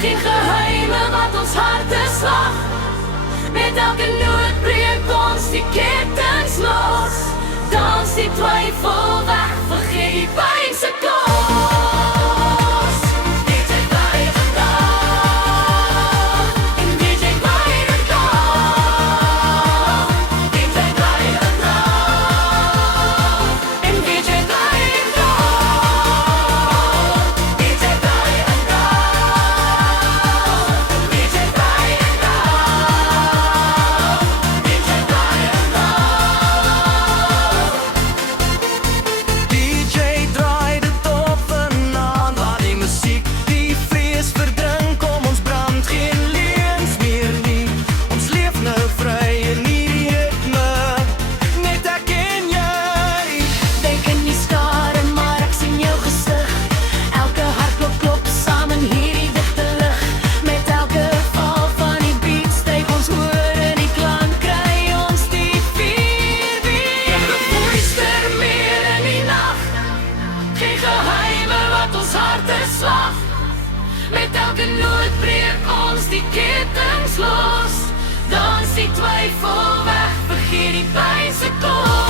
Geen geheimen wat ons harten slag. Met elke noot breek ons die ketens los. Dans die twyfel weg, vergeet die pyn se kos. DJ bly vandag, en DJ bly vandag. DJ bly vandag, en DJ bly vandag. DJ bly vandag, DJ bly vandag. DJ bly vandag. DJ draai de toppen aan, laat die muziek die vrees verdrink. Om ons brand geen leuns meer nie. Ons leef nou vry in hierdie ritme, net ek en jy. Denk in die skare, maar ek sien jou gesig. Elke hartklop klop saam in hierdie digte lig. Met elke val van die beat steek ons hoor en die klank kry ons die vuur weer. Gefluister meer in die nacht. Geen geheimen wat ons harte slag. Met elke noot breek ons die ketens los. Dans die twyfel weg, vergeet die pyn se kos.